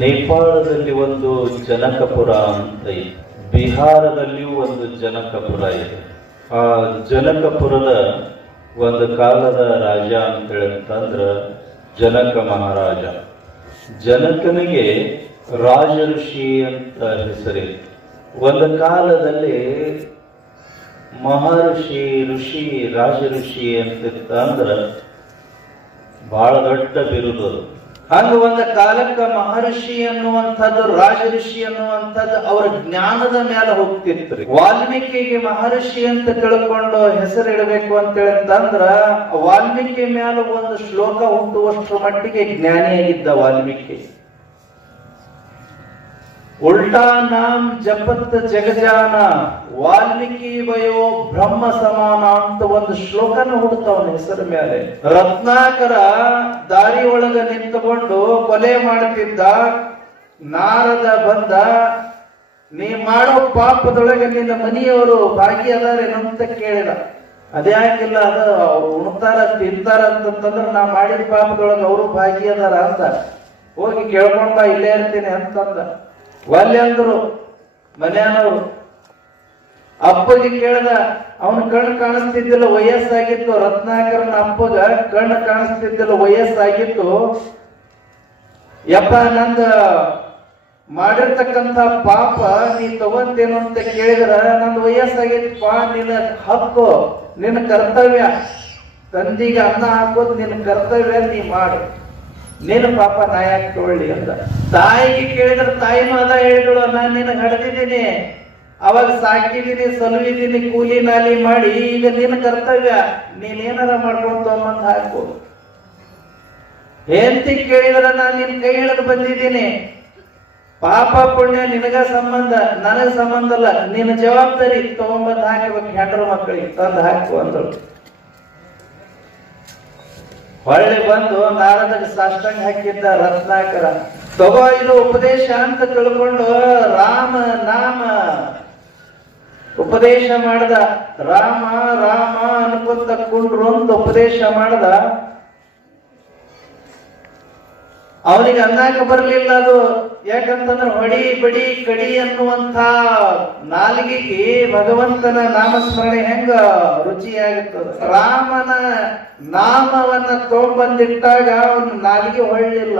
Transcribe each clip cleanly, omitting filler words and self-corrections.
ನೇಪಾಳದಲ್ಲಿ ಒಂದು ಜನಕಪುರ ಅಂತ ಇದೆ, ಬಿಹಾರದಲ್ಲಿಯೂ ಒಂದು ಜನಕಪುರ ಇದೆ. ಆ ಜನಕಪುರದ ಒಂದು ಕಾಲದ ರಾಜ ಅಂತ ಹೇಳಿದ್ರೆ ಜನಕ ಮಹಾರಾಜ. ಜನಕನಿಗೆ ರಾಜ ಋಷಿ ಅಂತ ಹೆಸರಿತ್ತು. ಒಂದು ಕಾಲದಲ್ಲಿ ಮಹರ್ಷಿ ಋಷಿ ರಾಜ ಋಷಿ ಅಂತಿತ್ತ ಅಂದ್ರ ಬಹಳ ದೊಡ್ಡ ಬಿರುದು. ಹಂಗ ಒಂದು ಕಾಲಕ್ಕ ಮಹರ್ಷಿ ಅನ್ನುವಂಥದ್ದು ರಾಜ ಋಷಿ ಅನ್ನುವಂಥದ್ದು ಅವರ ಜ್ಞಾನದ ಮೇಲೆ ಹೋಗ್ತಿತ್ತು. ವಾಲ್ಮೀಕಿಗೆ ಮಹರ್ಷಿ ಅಂತ ತಿಳ್ಕೊಂಡು ಹೆಸರಿಡಬೇಕು ಅಂತ ಹೇಳಿದಂದ್ರ ವಾಲ್ಮೀಕಿ ಮೇಲೆ ಒಂದು ಶ್ಲೋಕ ಹುಟ್ಟುವಷ್ಟರ ಮಟ್ಟಿಗೆ ಜ್ಞಾನಿಯಾಗಿದ್ದ ವಾಲ್ಮೀಕಿ. ಉಲ್ಟಾ ನಾಮ್ ಜಪತ್ ಜಗಜಾನ ವಾಲ್ಮೀಕಿ ವಯೋ ಬ್ರಹ್ಮ ಸಮಾನ ಅಂತ ಒಂದು ಶ್ಲೋಕನ ಹುಡ್ತವನ ಹೆಸರ ಮೇಲೆ. ರತ್ನಾಕರ ದಾರಿ ಒಳಗ ನಿಂತುಕೊಂಡು ಕೊಲೆ ಮಾಡುತ್ತಿದ್ದ. ನಾರದ ಬಂದ, ನೀ ಮಾಡೋ ಪಾಪದೊಳಗೆ ನಿನ್ನ ಮನೆಯವರು ಭಾಗಿಯಾದಾರೇನಂತ ಕೇಳಿದ. ಅದೇ ಆಗಿಲ್ಲ, ಅದು ಉಣ್ತಾರ ತಿಂತಾರ ಅಂತಂದ್ರೆ ನಾ ಮಾಡಿದ ಪಾಪದೊಳಗೆ ಅವರು ಭಾಗಿಯಾದಾರ ಅಂತ. ಹೋಗಿ ಕೇಳ್ಕೊಂಡ್ ಬಾ, ಇಲ್ಲೇ ಇರ್ತೀನಿ ಅಂತಂದ. ಒಲ್ಲೆ ಅಂದ್ರು ಮನೆಯವರು. ಅಪ್ಪಗೆ ಕೇಳ್ದ, ಅವನ ಕಣ್ಣು ಕಾಣಿಸ್ತಿದ್ದಿಲ್ಲ, ವಯಸ್ಸಾಗಿತ್ತು. ರತ್ನಾಕರನ ಅಪ್ಪಗ ಕಣ್ಣು ಕಾಣಿಸ್ತಿದ್ದಿಲ್ಲ, ವಯಸ್ಸಾಗಿತ್ತು. ಯಪ್ಪ, ನಂದ ಮಾಡಿರ್ತಕ್ಕಂಥ ಪಾಪ ನೀ ತಗೊಂತೇನು ಅಂತ ಕೇಳಿದ್ರ, ನಂದು ವಯಸ್ಸಾಗಿತ್ತಪ್ಪ, ನಿನ್ನ ಹಕ್ಕು, ನಿನ್ನ ಕರ್ತವ್ಯ, ತಂದಿಗೆ ಅನ್ನ ಹಾಕೋದು ನಿನ್ನ ಕರ್ತವ್ಯ, ನೀ ಮಾಡು, ನಿನ್ನ ಪಾಪ ನಾ ಯಾಕೆ ತಗೊಳ್ಳಿ ಅಂತ. ತಾಯಿಗೆ ಕೇಳಿದ್ರೆ ತಾಯಿನೂ ಅದ ಹೇಳಿದಳು, ನಾನು ನಿನಗೆ ಹಡ್ದಿದ್ದೀನಿ, ಅವಾಗ ಸಾಕಿದ್ದೀನಿ, ಸಲುವಿದ್ದೀನಿ, ಕೂಲಿ ನಾಲಿ ಮಾಡಿ, ಈಗ ನಿನ್ನ ಕರ್ತವ್ಯ, ನೀನೇನಾರ ಮಾಡ್ಕೊಂತ ಅನ್ನೋದು ಹಾಕು. ಹೆಂಡತಿ ಕೇಳಿದ್ರೆ ನಾನು ನಿನ್ ಕೈ ಹಿಡಿದು ಬಂದಿದ್ದೀನಿ, ಪಾಪ ಪುಣ್ಯ ನಿನಗ ಸಂಬಂಧ, ನನಗ ಸಂಬಂಧ ಅಲ್ಲ, ನಿನ್ನ ಜವಾಬ್ದಾರಿ ತಗೊಂಬಂದು ಹಾಕಬೇಕು, ಹೆಂಡ್ರ ಮಕ್ಕಳಿಗೆ ತಂದು ಹಾಕು ಅಂದಳು. ಹೊಳ್ಳಿ ಬಂದು ನಾರದಕ್ಕೆ ಸಾಷ್ಟಾಂಗ ಹಾಕಿದ್ದ ರತ್ನಾಕರ. ತಗೋ ಇದು ಉಪದೇಶ ಅಂತ ತಿಳ್ಕೊಂಡು ರಾಮ ನಾಮ ಉಪದೇಶ ಮಾಡ್ದ. ರಾಮ ರಾಮ ಅನ್ಕೊಂತ ಕುಂಡ್ರು ಅಂತ ಉಪದೇಶ ಮಾಡ್ದ. ಅವನಿಗೆ ಅನ್ನಕ್ಕೆ ಬರ್ಲಿಲ್ಲ ಅದು. ಯಾಕಂತಂದ್ರೆ ಹೊಡಿ ಬಡಿ ಕಡಿ ಅನ್ನುವಂಥ ನಾಲಿಗೆಗೆ ಭಗವಂತನ ನಾಮಸ್ಮರಣೆ ಹೆಂಗ ರುಚಿಯಾಗುತ್ತದೆ. ರಾಮನ ನಾಮವನ್ನ ತಗೊಂಡ್ಬಂದಿಟ್ಟಾಗ ಅವನ ನಾಲಿಗೆ ಹೊಳ್ಳಿಲ್ಲ.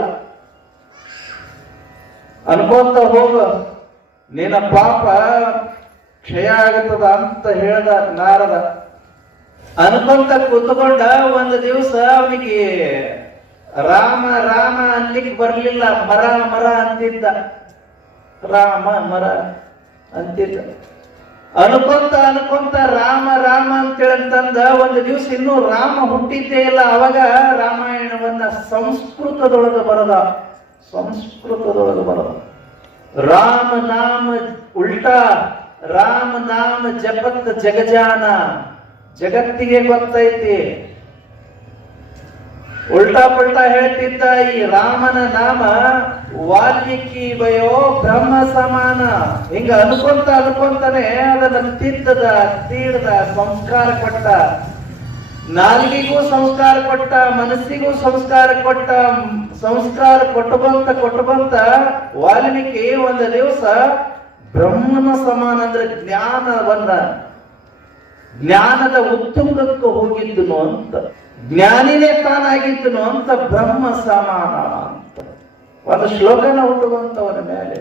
ಅನ್ಕೊಂತ ಹೋಗ, ನಿನ್ನ ಪಾಪ ಕ್ಷಯ ಆಗುತ್ತದ ಅಂತ ಹೇಳ್ದ ನಾರದ. ಅನ್ಕೊಂತ ಕುತ್ಕೊಂಡ. ಒಂದು ದಿವಸ ಅವನಿಗೆ ರಾಮ ರಾಮ ಅನ್ಲಿಕ್ಕೆ ಬರ್ಲಿಲ್ಲ, ಮರ ಮರ ಅಂತಿದ್ದ. ರಾಮ ಮರ ಅಂತಿದ್ದ. ಅನ್ಕೊಂತ ರಾಮ ರಾಮ ಅಂತೇಳಂತಂದ. ಒಂದು ದಿವಸ ಇನ್ನೂ ರಾಮ ಹುಟ್ಟಿದ್ದೇ ಇಲ್ಲ. ಅವಾಗ ರಾಮಾಯಣವನ್ನ ಸಂಸ್ಕೃತದೊಳಗೆ ಬರದ. ರಾಮ ನಾಮ ಉಲ್ಟಾ ರಾಮ ನಾಮ ಜಪತ್ ಜಗಜಾನ. ಜಗತ್ತಿಗೆ ಗೊತ್ತೈತಿ, ಉಲ್ಟಾ ಪಲ್ಟಾ ಹೇಳ್ತಿದ್ದ. ಈ ರಾಮನ ನಾಮ ವಾಲ್ಮೀಕಿ ವಯೋ ಬ್ರಹ್ಮ ಸಮಾನ. ಹಿಂಗ ಅನ್ಕೊಂತಾನೆ ಅದನ್ನ ತಿದ್ದದ, ತೀಡ್ದ, ಸಂಸ್ಕಾರ ಕೊಟ್ಟ. ನಾಲಿಗೆಗೂ ಸಂಸ್ಕಾರ ಕೊಟ್ಟ, ಮನಸ್ಸಿಗೂ ಸಂಸ್ಕಾರ ಕೊಟ್ಟ. ಸಂಸ್ಕಾರ ಕೊಟ್ಟು ಬಂತ ವಾಲ್ಮೀಕಿ ಒಂದು ದಿವಸ ಬ್ರಹ್ಮನ ಸಮಾನ ಅಂದ್ರೆ ಜ್ಞಾನದ ಉತ್ತುಂಗಕ್ಕೆ ಹೋಗಿದ್ದನು ಅಂತ. ಜ್ಞಾನಿನೇ ತಾನಾಗಿದ್ದನು ಅಂತ ಬ್ರಹ್ಮ ಸಮಾನ ಅಂತ ಒಂದು ಶ್ಲೋಕನ ಹುಟ್ಟುವಂತವನ ಮೇಲೆ.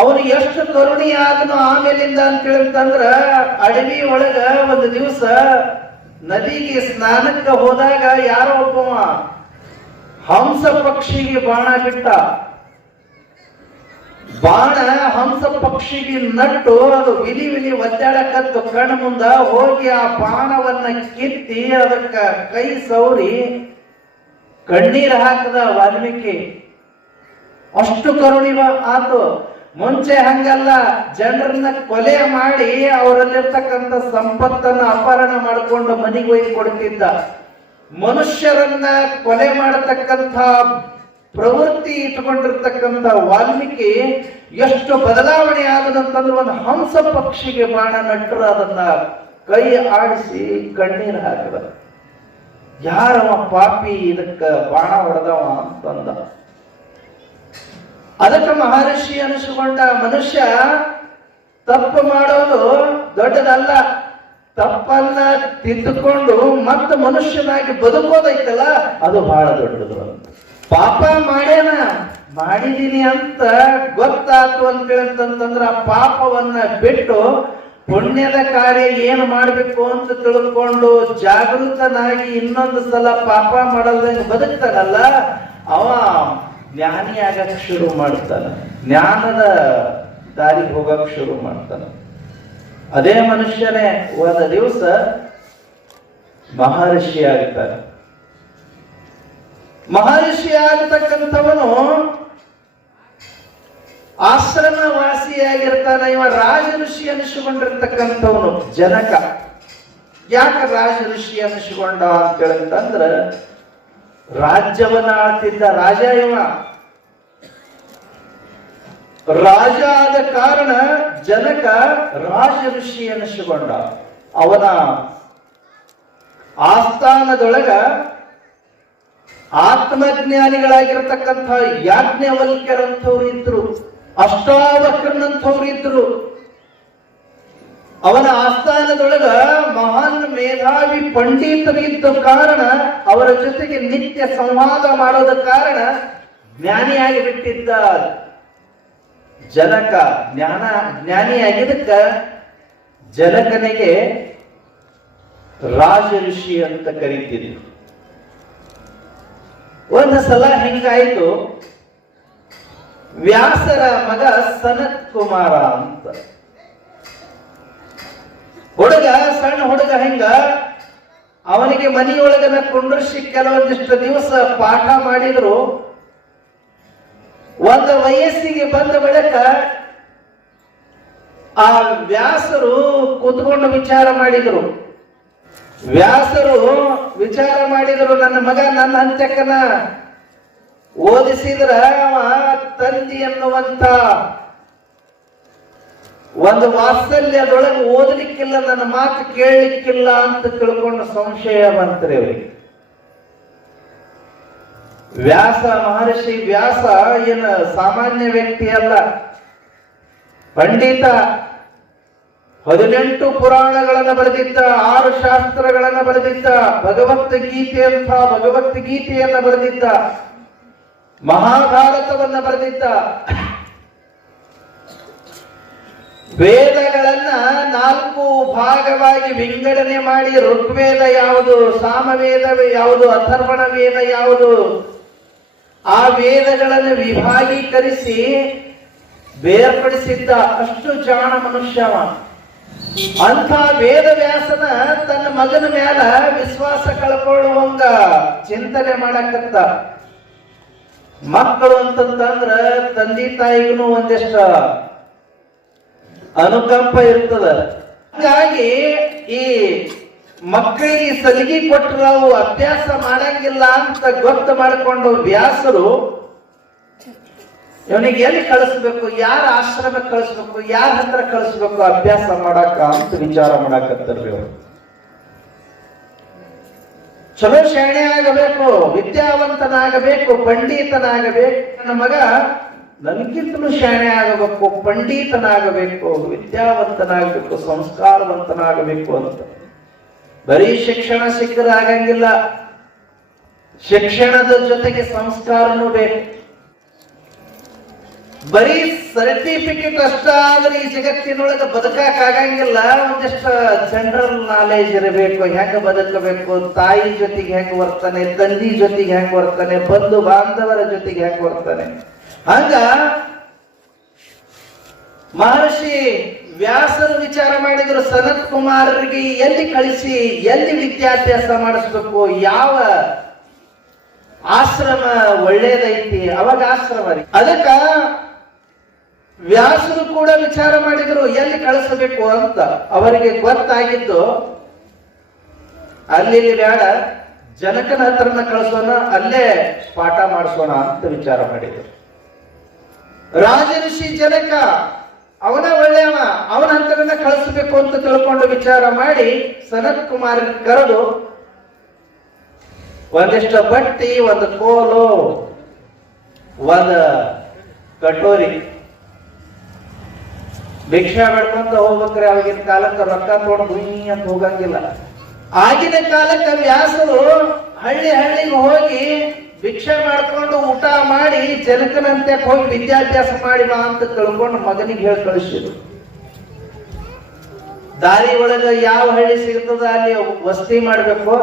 ಅವನು ಎಷ್ಟು ಕರುಣಿಯಾದನು ಆಮೇಲಿಂದ ಅಂತ ಹೇಳಿದಂದ್ರ, ಅಡವಿ ಒಳಗ ಒಂದು ದಿವಸ ನದಿಗೆ ಸ್ನಾನಕ್ಕೆ ಹೋದಾಗ ಯಾರೋ ಒಬ್ಬ ಹಂಸ ಪಕ್ಷಿಗೆ ಬಾಣ ಬಿಟ್ಟ. ಬಾಣ ಹಂಸ ಪಕ್ಷಿಗೆ ನಟ್ಟು ಅದು ವಿಲಿ ವಿಲಿ ಒದ್ದಾಡಕತ್ತು ಕಣ್ಣು ಮುಂದ ಹೋಗಿ ಆ ಬಾಣವನ್ನ ಕಿತ್ತಿ ಅದಕ್ಕ ಕೈ ಸೌರಿ ಕಣ್ಣೀರು ಹಾಕದ ವಾಲ್ಮೀಕಿ. ಅಷ್ಟು ಕರುಣಿ ಆತು. ಮುಂಚೆ ಹಂಗಲ್ಲ, ಜನರನ್ನ ಕೊಲೆ ಮಾಡಿ ಅವರಲ್ಲಿರ್ತಕ್ಕಂಥ ಸಂಪತ್ತನ್ನ ಅಪಹರಣ ಮಾಡಿಕೊಂಡು ಮನೆಗೆ ಒಯ್ದು ಕೊಡ್ತಿದ್ದ. ಮನುಷ್ಯರನ್ನ ಕೊಲೆ ಮಾಡತಕ್ಕಂಥ ಪ್ರವೃತ್ತಿ ಇಟ್ಕೊಂಡಿರ್ತಕ್ಕಂಥ ವಾಲ್ಮೀಕಿ ಎಷ್ಟು ಬದಲಾವಣೆ ಆದದಂತಂದ್ರೆ, ಒಂದು ಹಂಸ ಪಕ್ಷಿಗೆ ಬಾಣ ನಟ್ಟರು ಅದನ್ನ ಕೈ ಆಡಿಸಿ ಕಣ್ಣೀರು ಹಾಕಿದ. ಯಾರವ ಪಾಪಿ ಇದಕ್ಕ ಬಾಣ ಹೊಡೆದವ ಅಂತಂದ. ಅದಕ್ಕೆ ಮಹರ್ಷಿ ಅನಿಸಿಕೊಂಡ ಮನುಷ್ಯ ತಪ್ಪು ಮಾಡೋದು ದೊಡ್ಡದಲ್ಲ, ತಪ್ಪನ್ನ ತಿದ್ದುಕೊಂಡು ಮತ್ತೆ ಮನುಷ್ಯನಾಗಿ ಬದುಕೋದೈತಲ್ಲ ಅದು ಬಹಳ ದೊಡ್ಡದು. ಪಾಪ ಮಾಡಿದೀನಿ ಅಂತ ಗೊತ್ತಾತು ಅಂತಂದ್ರ ಆ ಪಾಪವನ್ನ ಬಿಟ್ಟು ಪುಣ್ಯದ ಕಾರ್ಯ ಏನು ಮಾಡ್ಬೇಕು ಅಂತ ತಿಳ್ಕೊಂಡು ಜಾಗೃತನಾಗಿ ಇನ್ನೊಂದು ಸಲ ಪಾಪ ಮಾಡಲ್ದಂಗೆ ಬದುಕ್ತಾನಲ್ಲ, ಅವ ಜ್ಞಾನಿ ಆಗಕ್ ಶುರು ಮಾಡ್ತಾನೆ, ಜ್ಞಾನದ ದಾರಿಗೆ ಹೋಗಕ್ ಶುರು ಮಾಡ್ತಾನೆ. ಅದೇ ಮನುಷ್ಯನೇ ಒಂದು ದಿವಸ ಮಹರ್ಷಿ ಆಗ್ತಾನೆ. ಮಹರ್ಷಿ ಆಗತಕ್ಕಂಥವನು ಆಶ್ರಮವಾಸಿಯಾಗಿರ್ತಾನೆ. ಇವ ರಾಜ ಋಷಿ ಅನಿಸಿಕೊಂಡಿರ್ತಕ್ಕಂಥವನು ಜನಕ. ಯಾಕೆ ರಾಜ ಋಷಿ ಅನಿಸಿಕೊಂಡ ಅಂತ ಹೇಳಂತಂದ್ರ ರಾಜ್ಯವನ್ನ ಆಳ್ತಿದ್ದ ರಾಜ ಇವ. ರಾಜ ಆದ ಕಾರಣ ಜನಕ ರಾಜ ಋಷಿ ಅನಿಸಿಕೊಂಡ. ಅವನ ಆಸ್ಥಾನದೊಳಗ ಆತ್ಮಜ್ಞಾನಿಗಳಾಗಿರ್ತಕ್ಕಂಥ ಯಾಜ್ಞವಲ್ಕ್ಯರಂಥವ್ರು ಇದ್ರು, ಅಷ್ಟಾವಕ್ರನಂಥವ್ರು ಇದ್ರು. ಅವನ ಆಸ್ಥಾನದೊಳಗ ಮಹಾನ್ ಮೇಧಾವಿ ಪಂಡಿತರು ಇದ್ದ ಕಾರಣ ಅವರ ಜೊತೆಗೆ ನಿತ್ಯ ಸಂವಾದ ಮಾಡೋದ ಕಾರಣ ಜ್ಞಾನಿಯಾಗಿ ಬಿಟ್ಟಿದ್ದ ಜನಕ. ಜ್ಞಾನಿಯಾಗಿದ್ದಕ್ಕ ಜನಕನಿಗೆ ರಾಜ ಋಷಿ ಅಂತ ಕರೀತಿದ್ರು. ಒಂದು ಸಲ ಹಿಂಗಾಯ್ತು, ವ್ಯಾಸರ ಮಗ ಸನತ್ ಕುಮಾರ ಅಂತ ಹುಡುಗ, ಸಣ್ಣ ಹುಡುಗ. ಹಿಂಗ ಅವನಿಗೆ ಮನೆಯೊಳಗನ ಕುಂಡ್ರಿಸಿ ಕೆಲವೊಂದಿಷ್ಟು ದಿವಸ ಪಾಠ ಮಾಡಿದ್ರು. ಒಂದು ವಯಸ್ಸಿಗೆ ಬಂದ ಬಳಿಕ ಆ ವ್ಯಾಸರು ಕೂತ್ಕೊಂಡು ವಿಚಾರ ಮಾಡಿದ್ರು. ನನ್ನ ಮಗ ನನ್ನ ಹಂತಕನ ಓದಿಸಿದ್ರ ಅವ ತಂದಿ ಎನ್ನುವಂತ ಒಂದು ವಾತ್ಸಲ್ಯದೊಳಗೆ ಓದಲಿಕ್ಕಿಲ್ಲ, ನನ್ನ ಮಾತು ಕೇಳಲಿಕ್ಕಿಲ್ಲ ಅಂತ ತಿಳ್ಕೊಂಡು ಸಂಶಯ ಬಂತ್ರಿ ಅವರಿಗೆ. ಮಹರ್ಷಿ ವ್ಯಾಸ ಏನು ಸಾಮಾನ್ಯ ವ್ಯಕ್ತಿ ಅಲ್ಲ, ಪಂಡಿತ. 18 ಪುರಾಣಗಳನ್ನು ಬರೆದಿದ್ದ, 6 ಶಾಸ್ತ್ರಗಳನ್ನು ಬರೆದಿದ್ದ, ಭಗವದ್ಗೀತೆಯನ್ನ ಬರೆದಿದ್ದ, ಮಹಾಭಾರತವನ್ನ ಬರೆದಿದ್ದ. ವೇದಗಳನ್ನ 4 ಭಾಗವಾಗಿ ವಿಂಗಡಣೆ ಮಾಡಿ ಋಗ್ವೇದ ಯಾವುದು, ಸಾಮವೇದ ಯಾವುದು, ಅಥರ್ವಣ ವೇದ ಯಾವುದು, ಆ ವೇದಗಳನ್ನು ವಿಭಾಗೀಕರಿಸಿ ಬೇರ್ಪಡಿಸಿದ್ದ ಅಷ್ಟು ಜಾಣ ಮನುಷ್ಯವ. ಅಂಥ ವೇದವ್ಯಾಸನ ತನ್ನ ಮಗನ ಮ್ಯಾಲ ವಿಶ್ವಾಸ ಕಳ್ಕೊಳ್ಳುವಂಗ ಚಿಂತನೆ ಮಾಡಕತ್ತ. ಮಕ್ಕಳು ಅಂತಂದ್ರ ತಂದೆ ತಾಯಿಗೂ ಒಂದಿಷ್ಟ ಅನುಕಂಪ ಇರ್ತದ. ಹಾಗಾಗಿ ಈ ಮಕ್ಕಳಿಗೆ ಸಲಿಗೆ ಕೊಟ್ಟರು ಅವು ಅಭ್ಯಾಸ ಮಾಡಂಗಿಲ್ಲ ಅಂತ ಗೊತ್ತು ಮಾಡಿಕೊಂಡು ವ್ಯಾಸರು ಇವನಿಗೆ ಎಲ್ಲಿ ಕಳಿಸ್ಬೇಕು, ಯಾರ ಆಶ್ರಮಕ್ಕೆ ಕಳಿಸ್ಬೇಕು, ಯಾರ ಹತ್ರ ಕಳಿಸ್ಬೇಕು ಅಭ್ಯಾಸ ಮಾಡಾಕ ಅಂತ ವಿಚಾರ ಮಾಡಾಕತ್ತಾರ್ರಿ ಅವರು. ಚಲೋ ಶಾಣೆ ಆಗಬೇಕು, ವಿದ್ಯಾವಂತನಾಗಬೇಕು, ಪಂಡಿತನಾಗಬೇಕು. ನನ್ನ ಮಗ ನನಗಿಂತಲೂ ಶಾಣೆ ಆಗಬೇಕು, ಪಂಡಿತನಾಗಬೇಕು, ವಿದ್ಯಾವಂತನಾಗಬೇಕು, ಸಂಸ್ಕಾರವಂತನಾಗಬೇಕು ಅಂತ. ಬರೀ ಶಿಕ್ಷಣ ಸಿಕ್ಕರೆ ಆಗಂಗಿಲ್ಲ, ಶಿಕ್ಷಣದ ಜೊತೆಗೆ ಸಂಸ್ಕಾರನೂ ಬೇಕು. ಬರೀ ಸರ್ಟಿಫಿಕೇಟ್ ಅಷ್ಟ ಆದ್ರೆ ಈ ಜಗತ್ತಿನೊಳಗೆ ಬದುಕಕ್ ಆಗಂಗಿಲ್ಲ. ಒಂದಿಷ್ಟು ಜನರಲ್ ನಾಲೆಜ್ ಇರಬೇಕು, ಹೆಂಗ ಬದುಕಬೇಕು, ತಾಯಿ ಜೊತೆಗೆ ಹೆಂಗ್ ಬರ್ತಾನೆ, ತಂದಿ ಜೊತೆಗೆ ಹೆಂಗ್ ಬರ್ತಾನೆ, ಬಂಧು ಬಾಂಧವರ ಜೊತೆಗೆ ಹೆಂಗ್ ಬರ್ತಾನೆ. ಹಂಗ ಮಹರ್ಷಿ ವ್ಯಾಸರು ವಿಚಾರ ಮಾಡಿದ್ರು, ಸನತ್ ಕುಮಾರರಿಗೆ ಎಲ್ಲಿ ಕಳಿಸಿ, ಎಲ್ಲಿ ವಿದ್ಯಾಭ್ಯಾಸ ಮಾಡಿಸ್ಬೇಕು, ಯಾವ ಆಶ್ರಮ ಒಳ್ಳೇದೈತಿ. ಅವಾಗ ಆಶ್ರಮ ರೀ. ಅದಕ್ಕ ವ್ಯಾಸರು ಕೂಡ ವಿಚಾರ ಮಾಡಿದ್ರು ಎಲ್ಲಿ ಕಳಿಸಬೇಕು ಅಂತ. ಅವರಿಗೆ ಗೊತ್ತಾಗಿದ್ದು ಅಲ್ಲಿ ಬೇಡ, ಜನಕನ ಹತ್ರನ ಕಳಿಸೋಣ, ಅಲ್ಲೇ ಪಾಠ ಮಾಡಿಸೋಣ ಅಂತ ವಿಚಾರ ಮಾಡಿದ್ರು. ರಾಜ ಋಷಿ ಜನಕ ಅವನ ಒಳ್ಳೆಯವ, ಅವನ ಹತ್ರನ ಕಳಿಸಬೇಕು ಅಂತ ತಿಳ್ಕೊಂಡು ವಿಚಾರ ಮಾಡಿ ಸನತ್ ಕುಮಾರ್ ಕರೆದು ಒಂದಿಷ್ಟು ಬಟ್ಟಿ, ಒಂದು ಕೋಲು, ಒಂದು ಕಟೋರಿ. ಭಿಕ್ಷಾ ಬೇಡ್ಕೊಂತ ಹೋಗ್ಬೇಕ್ರಿ. ಅವಾಗಿನ ಕಾಲಕ್ಕೆ ರೊಕ್ಕ ತೊಗೊಂಡು ಗುಯಿ ಅಂತ ಹೋಗಂಗಿಲ್ಲ. ಆಗಿನ ಕಾಲಕ್ಕೆ ವ್ಯಾಸರು ಹಳ್ಳಿಗೆ ಹೋಗಿ ಭಿಕ್ಷೆ ಮಾಡ್ಕೊಂಡು ಊಟ ಮಾಡಿ ಜನಕನಂತೆ ಹೋಗಿ ವಿದ್ಯಾಭ್ಯಾಸ ಮಾಡಿ ಬಾ ಅಂತ ತಿಳ್ಕೊಂಡು ಮಗನಿಗೆ ಹೇಳಿ ಕಳಿಸಿದ್ರು. ದಾರಿ ಒಳಗ ಯಾವ ಹಳ್ಳಿ ಸಿಗ್ತದ ಅಲ್ಲಿ ವಸತಿ ಮಾಡ್ಬೇಕು.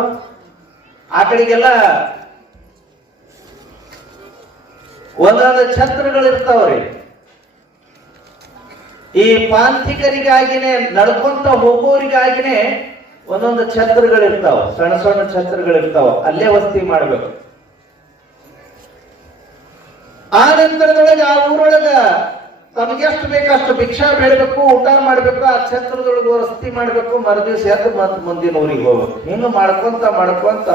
ಆ ಕಡೆಗೆಲ್ಲ ಒಂದೊಂದು ಛತ್ರಗಳಿರ್ತಾವ್ರಿ. ಈ ಪಾಂಥಿಕರಿಗಾಗಿನೇ ನಡ್ಕೊಂತ ಹೋಗೋರಿಗಾಗಿನೇ ಒಂದೊಂದು ಛತ್ರಗಳಿರ್ತಾವ, ಸಣ್ಣ ಸಣ್ಣ ಛತ್ರಗಳಿರ್ತಾವ. ಅಲ್ಲೇ ವಸತಿ ಮಾಡ್ಬೇಕು. ಆ ನಂತರದೊಳಗೆ ಆ ಊರೊಳಗ ತಮಗೆಷ್ಟು ಬೇಕಷ್ಟು ಭಿಕ್ಷಾ ಬೇಡಬೇಕು, ಊಟ ಮಾಡ್ಬೇಕು, ಆ ಛತ್ರದೊಳಗೆ ವಸತಿ ಮಾಡ್ಬೇಕು, ಮರುದಿವ್ಸ ಎದ್ದು ಮತ್ ಮುಂದಿನ ಊರಿಗೆ ಹೋಗ್ಬೇಕು. ಹಿಂಗ ಮಾಡ್ಕೊಂತ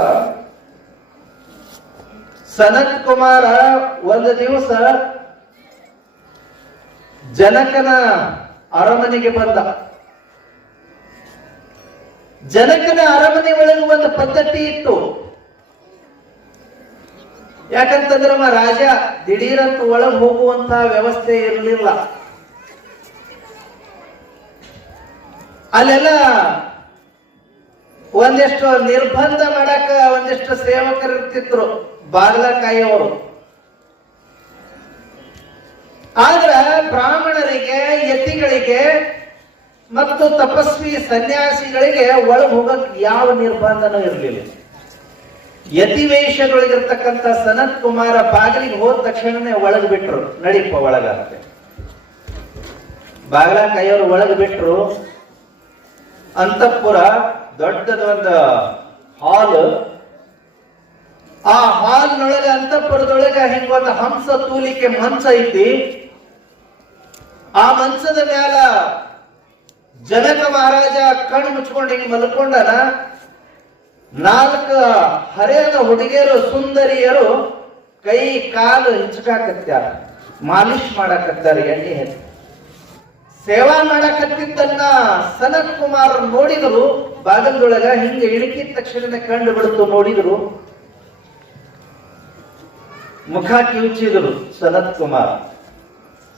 ಸನತ್ ಕುಮಾರ ಒಂದು ದಿವಸ ಜನಕನ ಅರಮನೆಗೆ ಬಂದ. ಜನಕನ ಅರಮನೆ ಒಳಗೆ ಒಂದು ಪದ್ಧತಿ ಇತ್ತು. ಯಾಕಂತಂದ್ರೆ ರಾಜ ದಿಢೀರಂತ ಒಳಗೆ ಹೋಗುವಂತಹ ವ್ಯವಸ್ಥೆ ಇರಲಿಲ್ಲ. ಅಲ್ಲೆಲ್ಲ ಒಂದಿಷ್ಟು ನಿರ್ಬಂಧ ಮಾಡಕ ಒಂದಿಷ್ಟು ಸೇವಕರು ಇರ್ತಿದ್ರು, ಬಾಗಿಲ ಕಾಯೋರು. ಆದ್ರ ಬ್ರಾಹ್ಮಣರಿಗೆ, ಯತಿಗಳಿಗೆ ಮತ್ತು ತಪಸ್ವಿ ಸನ್ಯಾಸಿಗಳಿಗೆ ಒಳಗೆ ಹೋಗಕ್ ಯಾವ ನಿರ್ಬಂಧನೂ ಇರಲಿಲ್ಲ. ಯತಿವೇಷದೊಳಗಿರ್ತಕ್ಕಂಥ ಸನತ್ ಕುಮಾರ ಬಾಗಿಲಿಗೆ ಹೋದ ತಕ್ಷಣನೇ ಒಳಗೆ ಬಿಟ್ರು. ನಡೀಪ ಒಳಗಂತೆ ಬಾಗಿಲ ಕೈಯವರು ಒಳಗೆ ಬಿಟ್ರು. ಅಂತಃಪುರ ದೊಡ್ಡದೊಂದು ಹಾಲ್. ಆ ಹಾಲ್ನೊಳಗ ಅಂತಃಪುರದೊಳಗ ಹಿಂಗೊಂದು ಹಂಸ ತೂಲಿಕೆ ಮಂಚ ಐತಿ. ಆ ಮಂಚದ ಮ್ಯಾಲ ಜನಕ ಮಹಾರಾಜ ಕಣ್ಣು ಮುಚ್ಕೊಂಡು ಹಿಂಗ್ ಮಲ್ಕೊಂಡನ. 4 ಹರೆಯದ ಹುಡುಗಿಯರು, ಸುಂದರಿಯರು ಕೈ ಕಾಲು ಹಿಚ್ಕಾಕತ್ಯಾರ, ಮಾಲಿಶ್ ಮಾಡಾಕತ್ತಾರ, ಎಣ್ಣೆ ಹಚ್ಚಿ ಸೇವಾ ಮಾಡಾಕತ್ತಿದ್ದನ್ನ ಸನತ್ ಕುಮಾರ್ ನೋಡಿದ್ರು. ಬಾಗಲದೊಳಗ ಹಿಂಗೆ ಇಣಕಿದ ತಕ್ಷಣ ಕಂಡು ಬಿಡ್ತು. ನೋಡಿದ್ರು, ಮುಖ ಕಿವುಚಿದ್ರು. ಸನತ್ ಕುಮಾರ್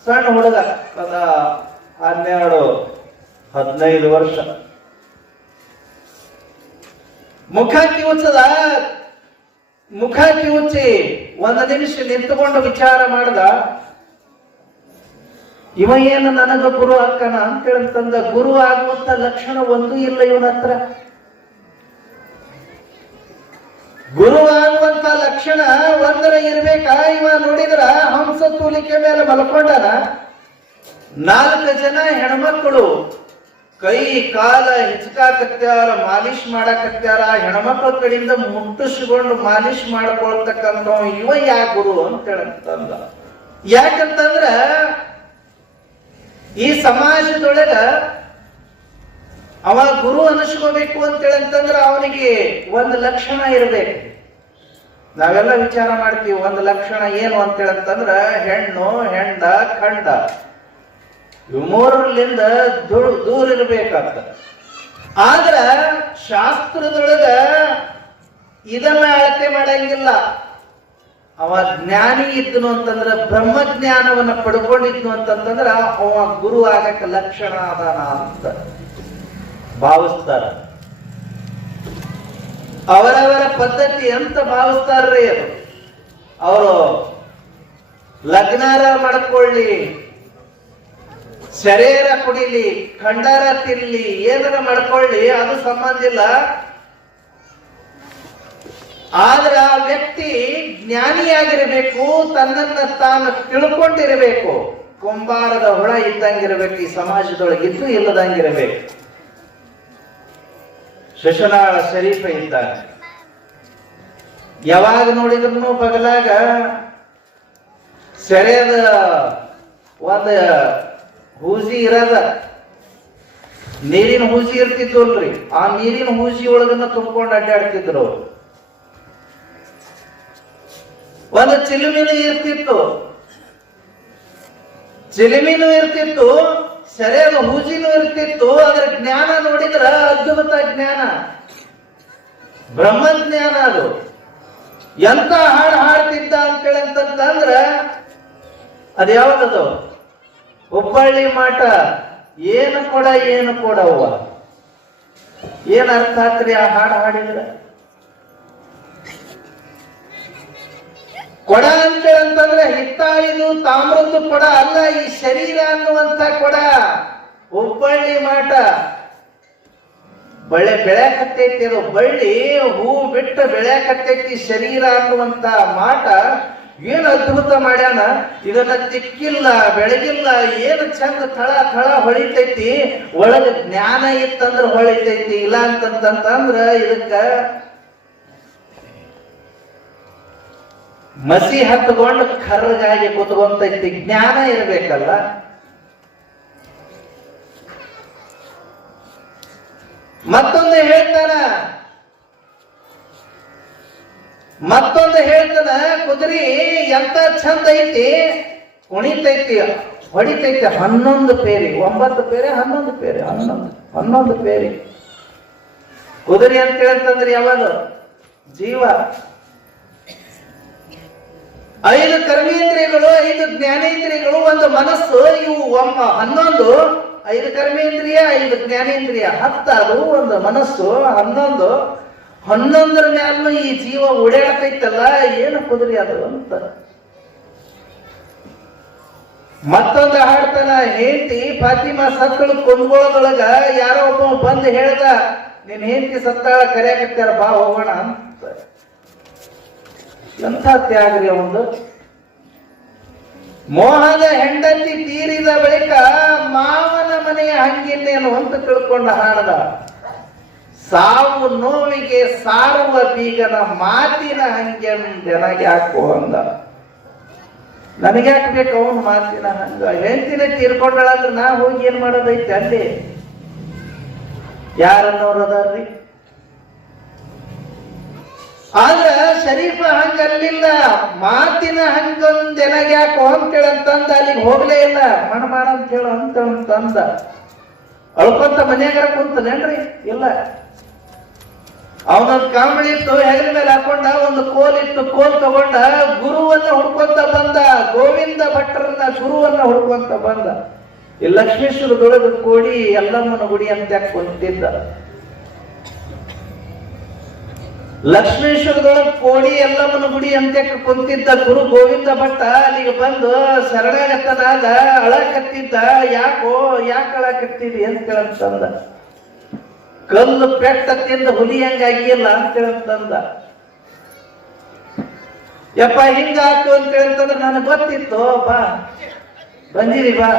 ಸಣ್ಣ ಹುಡುಗ, 12-15 ವರ್ಷ. ಮುಖ ಕಿವುಚಿ ಒಂದು ನಿಮಿಷ ನಿಂತುಕೊಂಡು ವಿಚಾರ ಮಾಡ್ದ. ಇವ ಏನು ನನಗ ಗುರು ಅಕ್ಕನ ಅಂತೇಳಂತಂದ. ಗುರು ಆಗುವಂತ ಲಕ್ಷಣ ಒಂದೂ ಇಲ್ಲ ಇವನ ಹತ್ರ. ಗುರು ಆಗುವಂತ ಲಕ್ಷಣ ಒಂದರ ಇರ್ಬೇಕಾ? ಇವ ನೋಡಿದ್ರ ಹಂಸ ತೂಲಿಕೆ ಮೇಲೆ ಮಲ್ಕೊಂಡನ. 4 ಜನ ಹೆಣ್ಮಕ್ಕಳು ಕೈ ಕಾಲ ಹಿಚ್ಕಾಕತ್ಯಾರ, ಮಾಲಿಶ್ ಮಾಡಾಕತ್ಯಾರ. ಹೆಣ್ಮಕ್ಳ ಕಡೆಯಿಂದ ಮುಟ್ಟಿಸ್ಕೊಂಡು ಮಾಲಿಶ್ ಮಾಡ್ಕೊಳ್ತಕ್ಕಂಥ ಇವ ಯಾ ಗುರು ಅಂತೇಳಂತಂದ. ಯಾಕಂತಂದ್ರ ಈ ಸಮಾಜದೊಳಗ ಅವ ಗುರು ಅನಿಸ್ಕೋಬೇಕು ಅಂತೇಳಂತಂದ್ರ ಅವನಿಗೆ ಒಂದು ಲಕ್ಷಣ ಇರ್ಬೇಕು. ನಾವೆಲ್ಲ ವಿಚಾರ ಮಾಡ್ತೀವಿ, ಒಂದು ಲಕ್ಷಣ ಏನು ಅಂತೇಳಂತಂದ್ರ ಹೆಣ್ಣು, ಹೆಂಡ, ಖಂಡ, ಇವು ಮೂರರಿಂದ ದೂರ ಇರ್ಬೇಕಂತ. ಆದ್ರ ಶಾಸ್ತ್ರದೊಳಗ ಇದನ್ನ ಅಳತೆ ಮಾಡಂಗಿಲ್ಲ. ಅವ ಜ್ಞಾನಿ ಇದ್ನು ಅಂತಂದ್ರ, ಬ್ರಹ್ಮಜ್ಞಾನವನ್ನ ಪಡ್ಕೊಂಡಿದ್ನು ಅಂತಂದ್ರ ಅವ ಗುರು ಆಗಕ್ಕೆ ಲಕ್ಷಣ ಅದಾನ ಅಂತ ಭಾವಿಸ್ತಾರ. ಅವರವರ ಪದ್ಧತಿ ಅಂತ ಭಾವಿಸ್ತಾರ್ರಿ. ಅದು ಅವರು ಲಗ್ನಾರ ಮಾಡ್ಕೊಳ್ಳಿ, ಶರೀರ ಕುಡಿಲಿ, ಖಂಡಾರ ತಿನ್ಲಿ, ಏನಾರ ಮಾಡ್ಕೊಳ್ಳಿ, ಅದು ಸಂಬಂಧ ಇಲ್ಲ. ಆದ್ರೆ ಆ ವ್ಯಕ್ತಿ ಜ್ಞಾನಿಯಾಗಿರ್ಬೇಕು, ತನ್ನನ್ನ ತಾನು ತಿಳ್ಕೊಂಡಿರಬೇಕು. ಕುಂಬಾರದ ಹುಳ ಇದ್ದಂಗಿರ್ಬೇಕು, ಈ ಸಮಾಜದೊಳಗಿದ್ದು ಇಲ್ಲದಂಗಿರಬೇಕು. ಶಶನಾಳ ಶರೀಫ ಇದ್ದಾನೆ. ಯಾವಾಗ ನೋಡಿದ್ರು ಬಗಲಾಗ ಸೆರೆದ ಒಂದು ಹೂಜಿ ಇರದ, ನೀರಿನ ಹೂಜಿ ಇರ್ತಿದ್ವಲ್ರಿ, ಆ ನೀರಿನ ಹೂಜಿ ಒಳಗನ್ನ ತುಂಬಿಕೊಂಡು ಅಡ್ಡಾಡ್ತಿದ್ರು. ಒಂದು ಚಿಲುಮಿನು ಇರ್ತಿತ್ತು, ಸರಿಯಾದ ಹೂಜಿನೂ ಇರ್ತಿತ್ತು. ಅದರ ಜ್ಞಾನ ನೋಡಿದ್ರ ಅದ್ಭುತ ಜ್ಞಾನ, ಬ್ರಹ್ಮಜ್ಞಾನ. ಅದು ಎಂತ ಹಾಡು ಹಾಡ್ತಿದ್ದ ಅಂತೇಳಂತಂದ್ರ ಅದ್ಯಾವ್ದದು? ಹುಬ್ಬಳ್ಳಿ ಮಾಟ. ಏನು ಕೊಡವ್ವ, ಏನ್ ಅರ್ಥ ಆತ್ರಿ ಆ ಹಾಡು ಹಾಡಿದ್ರೆ? ಕೊಡ ಅಂತಂದ್ರೆ ಹಿತ್ತಾಳಿದು ತಾಮ್ರದ್ದು ಕೊಡ ಅಲ್ಲ, ಈ ಶರೀರ ಅನ್ನುವಂತ ಕೊಡ. ಹುಬ್ಬಳ್ಳಿ ಮಾಟ. ಬೆಳ್ಯಾಕತ್ತೈತಿ, ಅದು ಬಳ್ಳಿ ಹೂ ಬಿಟ್ಟು ಬೆಳ್ಯಾಕತ್ತೈತಿ ಶರೀರ ಅನ್ನುವಂತ ಮಾಟ. ಏನು ಅದ್ಭುತ ಮಾಡ್ಯಾನ, ಇದನ್ನ ತಿಕ್ಕಿಲ್ಲ ಬೆಳಗಿಲ್ಲ, ಏನು ಚಂದ ಥಳ ಥಳ ಹೊಳಿತೈತಿ. ಒಳಗ ಜ್ಞಾನ ಇತ್ತಂದ್ರ ಹೊಳಿತೈತಿ, ಇಲ್ಲ ಅಂತಂದ್ರ ಇದಕ್ಕ ಮಸಿ ಹತ್ಕೊಂಡು ಕರ್ರಗಾಗಿ ಕೂತ್ಕೊಂತೈತಿ. ಜ್ಞಾನ ಇರ್ಬೇಕಲ್ಲ. ಮತ್ತೊಂದು ಹೇಳ್ತಾನ, ಕುದುರೆ ಎಂತ ಚಂದ ಐತಿ, ಕುಣಿತೈತಿ, ಹೊಡಿತೈತಿ. 11 ಪೇರಿ, 9 ಪೇರೆ 11 ಪೇರೆ 11 ಪೇರಿ. ಕುದುರೆ ಅಂತ ಹೇಳ್ತಂದ್ರೆ ಯಾವಾಗ? ಜೀವ. 5 ಕರ್ಮೇಂದ್ರಿಯಗಳು, 5 ಜ್ಞಾನೇಂದ್ರಿಯಗಳು, ಒಂದು ಮನಸ್ಸು. ಇವು 11, 5 ಕರ್ಮೇಂದ್ರಿಯ, 5 ಜ್ಞಾನೇಂದ್ರಿಯ, 10 ಅದು ಒಂದು ಮನಸ್ಸು. 11ರ ಮ್ಯಾಲೂ ಈ ಜೀವ ಓಡಾಡ್ತೈತಲ್ಲ, ಏನು ಕುದುರೆ ಅದು ಅಂತ. ಮತ್ತೊಂದು ಹಾಡ್ತಾನ, ಹೆಂಡತಿ ಫಾತಿಮಾ ಸತ್ತಳು ಕೊಂಡ್ಕೊಳ್ಳೋದೊಳಗ ಯಾರೋ ಒಬ್ಬ ಬಂದು ಹೇಳ್ದ, ನಿನ್ ಹೆಂಡತಿ ಸತ್ತಾಳ, ಕರೆಯಾಕತ್ಯಾರ, ಬಾ ಹೋಗೋಣ ಅಂತ. ಎಂಥ ತ್ಯಾಗ್ರಿ ಒಂದು. ಮೋಹದ ಹೆಂಡತಿ ತೀರಿದ ಬಳಿಕ ಮಾವನ ಮನೆಯ ಹಂಗಿನ್ನೇನು ಅಂತ ತಿಳ್ಕೊಂಡ ಹಾಡದ. ಸಾವು ನೋವಿಗೆ ಸಾರುವ ಬೀಗನ ಮಾತಿನ ಹಂಗೆನಗೆ ಹಾಕೋ ಅಂದ. ನನಗೆ ಹಾಕ್ಬೇಕು ಅವನು ಮಾತಿನ ಹಂಗ. ಹೆಂಡತಿನ ತೀರ್ಕೊಂಡಳಂದ್ರೆ ನಾ ಹೋಗಿ ಏನ್ ಮಾಡೋದೈತೆ ಅಲ್ಲಿ? ಯಾರನ್ನೋರು ಅದಾರ್ರಿ? ಆದ್ರ ಶರೀಫ ಹಂಗಲ್ಲಿಲ್ಲ. ಮಾತಿನ ಹಂಗೊಂದೆನಗೆ ಯಾಕೋ ಅಂತೇಳಂತಂದ ಅಲ್ಲಿಗೆ ಹೋಗ್ಲೇ ಇಲ್ಲ. ಮಾಡ ಅಂತ ಹೇಳು ಅಂತಂದ. ಅಳ್ಕೊಂತ ಮನ್ಯಾಗಾರ ಕುಂತನೇನ್ರಿ? ಇಲ್ಲ. ಅವನೊಂದು ಕಾಂಬಳಿ ಇತ್ತು, ಹೆಗಲ ಮೇಲೆ ಹಾಕೊಂಡ, ಒಂದು ಕೋಲ್ ಇತ್ತು, ಕೋಲ್ ತಗೊಂಡ ಗುರುವನ್ನ ಹುಡ್ಕೊಂತ ಬಂದ. ಗೋವಿಂದ ಭಟ್ಟರನ್ನ ಗುರುವನ್ನ ಹುಡ್ಕೊಂತ ಬಂದ. ಈ ಲಕ್ಷ್ಮೇಶ್ವರದೊಳಗೆ ಕೋಡಿ ಎಲ್ಲಮ್ಮನ ಗುಡಿ ಅಂತ ಕುಂತಿದ್ದ. ಲಕ್ಷ್ಮೇಶ್ವರದೊಳಗೆ ಕೋಡಿ ಎಲ್ಲಮ್ಮನ ಗುಡಿ ಅಂತ ಕುಂತಿದ್ದ ಗುರು ಗೋವಿಂದ ಭಟ್ಟ. ಅಲ್ಲಿಗೆ ಬಂದು ಶರಣಾಗತನಾಗ ಅಳಕತ್ತಿದ್ದ. ಯಾಕೆ ಅಳಕತ್ತಿದಿ ಅಂತ ಕೇಳಂತಂದ. ಕಲ್ಲು ಪೆಟ್ಟ ತಿಂದ ಹುಲಿ ಹಂಗಾಗಿಲ್ಲ ಅಂತೇಳಂತಂದ. ಯಪ್ಪ ಹಿಂಗಾತು ಅಂತ ಹೇಳ್ತಂದ್ರೆ ನನಗೆ ಗೊತ್ತಿತ್ತು, ಬಾ ಬಂದಿರಿ ಬಾ.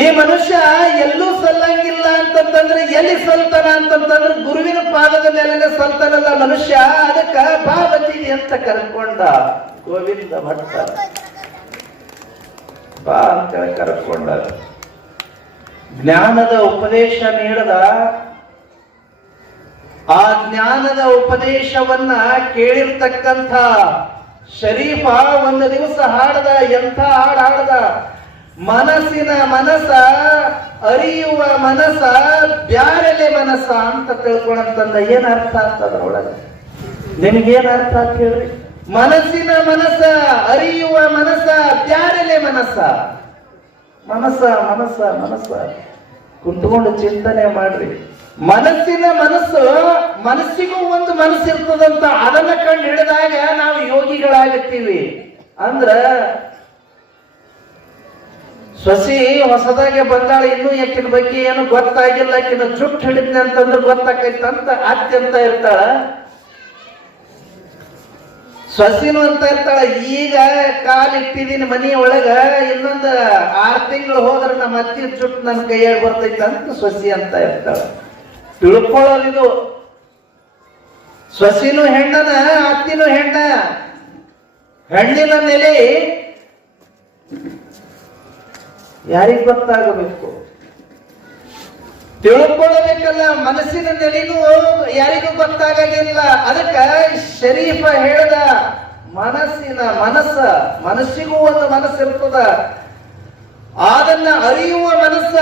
ಈ ಮನುಷ್ಯ ಎಲ್ಲೂ ಸಲ್ಲಂಗಿಲ್ಲ ಅಂತಂತಂದ್ರೆ ಎಲ್ಲಿ ಸಲ್ತಾನ ಅಂತಂತಂದ್ರೆ ಗುರುವಿನ ಪಾದದ ಮೇಲೆ ಸಲ್ತಾನಲ್ಲ ಮನುಷ್ಯ. ಅದಕ್ಕ ಬಾ ಬಂದಿರಿ ಅಂತ ಕರ್ಕೊಂಡ ಗೋವಿಂದ ಭಟ್ಟ. ಬಾ ಅಂತೇಳಿ ಕರ್ಕೊಂಡ. ಜ್ಞಾನದ ಉಪದೇಶ ನೀಡದ. ಆ ಜ್ಞಾನದ ಉಪದೇಶವನ್ನ ಕೇಳಿರ್ತಕ್ಕಂಥ ಶರೀಫ ಒಂದು ದಿವಸ ಹಾಡದ. ಎಂಥ ಹಾಡದ? ಮನಸ್ಸ ಅರಿಯುವ ಮನಸ್ಸ ಬ್ಯಾರೆಲೆ ಮನಸ್ಸ ಅಂತ ತಿಳ್ಕೊಂಡಂತಂದ. ಏನ್ ಅರ್ಥ ಆಗ್ತದ್ರೊಳಗೆ? ನಿನಗೇನ್ ಅರ್ಥ ಅಂತ ಹೇಳ್ರಿ? ಮನಸ್ಸಿನ ಮನಸ್ಸ ಅರಿಯುವ ಮನಸ್ಸ ಬ್ಯಾರೆಲೆ ಮನಸ್ಸ. ಮನಸ್ಸ ಕುಂತ್ಕೊಂಡು ಚಿಂತನೆ ಮಾಡ್ರಿ. ಮನಸ್ಸಿನ ಮನಸ್ಸು, ಮನಸ್ಸಿಗೂ ಒಂದು ಮನಸ್ಸು ಇರ್ತದಂತ. ಅದನ್ನ ಕಂಡು ಹಿಡಿದಾಗ ನಾವು ಯೋಗಿಗಳಾಗುತ್ತೀವಿ. ಅಂದ್ರ ಸೊಸಿ ಹೊಸದಾಗೆ ಬಂದಾಳ, ಇನ್ನೂ ಯಾಕಿನ ಬಗ್ಗೆ ಏನು ಗೊತ್ತಾಗಿಲ್ಲ, ಆಕಿನ ಜುಟ್ಟು ಹಿಡಿದ್ನಿ ಅಂತಂದ್ರೆ ಗೊತ್ತಾಕೈತಂತ ಅತ್ಯಂತ ಇರ್ತಾಳ. ಸೊಸಿನು ಅಂತ ಇರ್ತಾಳ. ಈಗ ಕಾಲಿಟ್ಟಿದೀನಿ ಮನೆಯ ಒಳಗ, ಇನ್ನೊಂದು 6 ತಿಂಗಳು ಹೋದ್ರೆ ನಮ್ಮ ಅತ್ತಿ ಜುಟ್ಟು ನನ್ನ ಕೈಯಾಗ ಬರ್ತೈತ ಅಂತ ಸೊಸಿ ಅಂತ ಇರ್ತಾಳ. ತಿಳ್ಕೊಳ್ಳೋದಿದು. ಸೊಸಿನೂ ಹೆಣ್ಣನ, ಅತ್ತಿನೂ ಹೆಣ್ಣ. ಹೆಣ್ಣಿನ ನೆಲೆ ಯಾರಿಗ್ ಗೊತ್ತಾಗಬೇಕು? ತಿಳ್ಕೊಳ್ಳಬೇಕಲ್ಲ. ಮನಸ್ಸಿನ ನೆಲೆನೂ ಯಾರಿಗೂ ಗೊತ್ತಾಗಿಲ್ಲ. ಅದಕ್ಕ ಶರೀಫ ಹೇಳ್ದ, ಮನಸ್ಸಿಗೂ ಒಂದು ಮನಸ್ಸಿರ್ತದ. ಅದನ್ನ ಅರಿಯುವ ಮನಸ್ಸ.